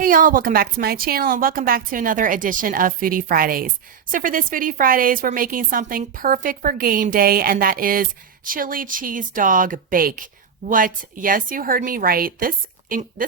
Hey y'all, welcome back to my channel and welcome back to another edition of Foodie Fridays. So for this Foodie Fridays, we're making something perfect for game day, and that is chili cheese dog bake. What? Yes, you heard me right. This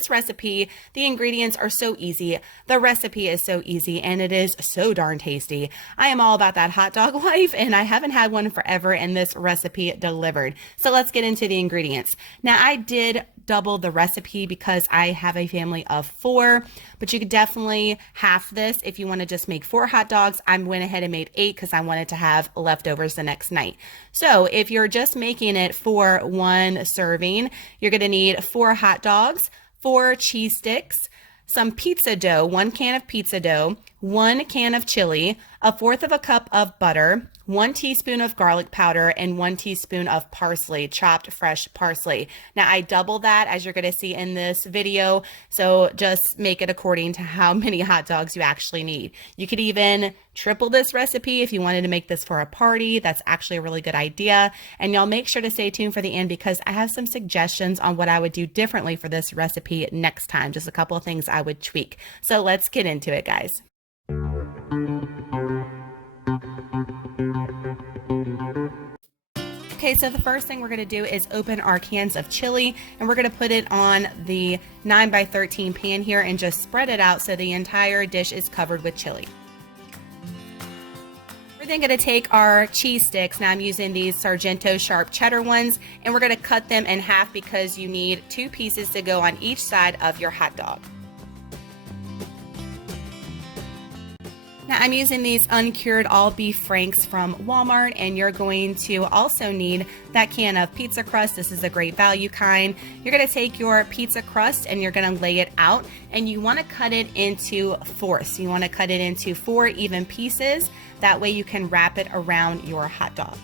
recipe, the ingredients are so easy. The recipe is so easy and it is so darn tasty. I am all about that hot dog life and I haven't had one forever, and this recipe delivered. So let's get into the ingredients. Now I did double the recipe because I have a family of 4, but you could definitely half this if you want to just make 4 hot dogs. I went ahead and made 8 because I wanted to have leftovers the next night. So if you're just making it for 1 serving, you're going to need 4 hot dogs, 4 cheese sticks, some pizza dough, 1 can of pizza dough, 1 can of chili, 1/4 cup of butter, 1 teaspoon of garlic powder, and 1 teaspoon of parsley, chopped fresh parsley. Now I double that, as you're going to see in this video, so just make it according to how many hot dogs you actually need. You could even triple this recipe if you wanted to make this for a party. That's actually a really good idea. And y'all make sure to stay tuned for the end because I have some suggestions on what I would do differently for this recipe next time. Just a couple of things I would tweak. So let's get into it, guys. Okay, so the first thing we're going to do is open our cans of chili, and we're going to put it on the 9x13 pan here and just spread it out so the entire dish is covered with chili. We're then going to take our cheese sticks. Now I'm using these Sargento sharp cheddar ones, and we're going to cut them in half because you need 2 pieces to go on each side of your hot dog. Now I'm using these uncured all beef franks from Walmart, and you're going to also need that can of pizza crust. This is a great value kind. You're going to take your pizza crust and you're going to lay it out, and you want to cut it into 4ths. You want to cut it into 4 even pieces. That way you can wrap it around your hot dog.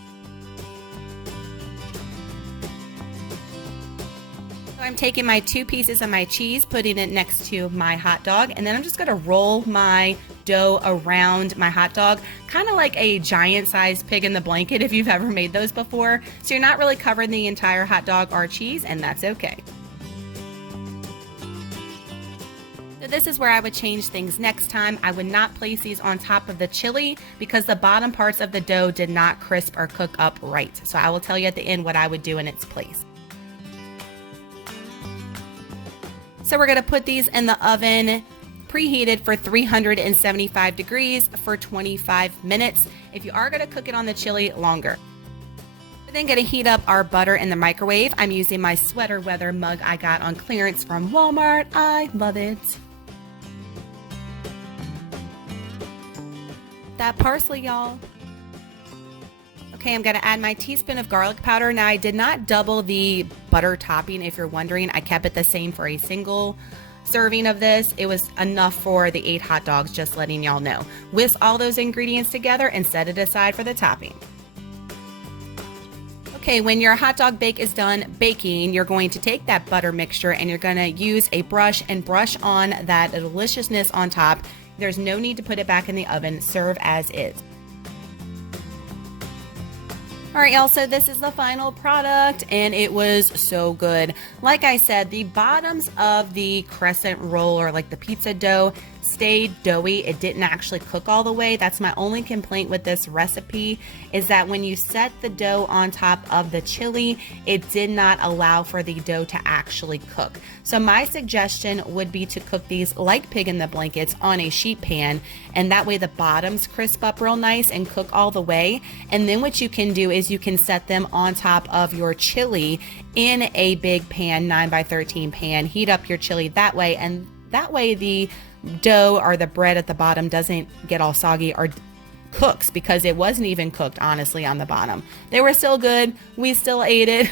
So I'm taking my 2 pieces of my cheese, putting it next to my hot dog, and then I'm just going to roll my dough around my hot dog, kind of like a giant-sized pig in the blanket if you've ever made those before. So you're not really covering the entire hot dog or cheese, and that's okay. So this is where I would change things next time. I would not place these on top of the chili because the bottom parts of the dough did not crisp or cook up right. So I will tell you at the end what I would do in its place. So we're going to put these in the oven, preheated for 375 degrees for 25 minutes. If you are going to cook it on the chili, longer. We're then going to heat up our butter in the microwave. I'm using my sweater weather mug I got on clearance from Walmart. I love it. That parsley, y'all. Okay, I'm going to add my teaspoon of garlic powder. Now, I did not double the butter topping, if you're wondering. I kept it the same for a single serving of this. It was enough for the 8 hot dogs, just letting y'all know. Whisk all those ingredients together and set it aside for the topping. Okay, when your hot dog bake is done baking, you're going to take that butter mixture and you're going to use a brush and brush on that deliciousness on top. There's no need to put it back in the oven. Serve as is. All right, y'all, so this is the final product, and it was so good. Like I said, the bottoms of the crescent roll, or like the pizza dough, stayed doughy. It didn't actually cook all the way. That's my only complaint with this recipe, is that when you set the dough on top of the chili, it did not allow for the dough to actually cook. So my suggestion would be to cook these like pig in the blankets on a sheet pan, and that way the bottoms crisp up real nice and cook all the way. And then what you can do is you can set them on top of your chili in a big pan, 9x13 pan, heat up your chili that way, and that way the dough or the bread at the bottom doesn't get all soggy or cooks, because it wasn't even cooked, honestly, on the bottom. They were still good. We still ate it,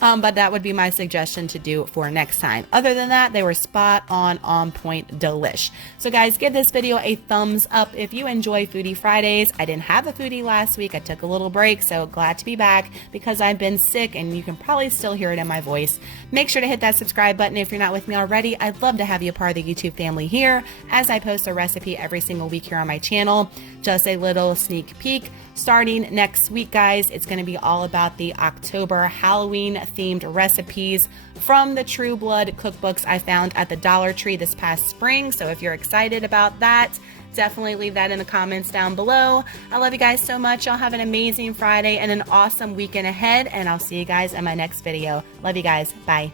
but that would be my suggestion to do for next time. Other than that, they were spot on point, delish. So guys, give this video a thumbs up if you enjoy Foodie Fridays. I didn't have a foodie last week. I took a little break, so glad to be back because I've been sick, and you can probably still hear it in my voice. Make sure to hit that subscribe button if you're not with me already. I'd love to have you a part of the YouTube family here, as I post a recipe every single week here on my channel. Just a little little sneak peek. Starting next week, guys, it's going to be all about the October Halloween themed recipes from the True Blood cookbooks I found at the Dollar Tree this past spring. So if you're excited about that, definitely leave that in the comments down below. I love you guys so much. Y'all have an amazing Friday and an awesome weekend ahead, and I'll see you guys in my next video. Love you guys. Bye.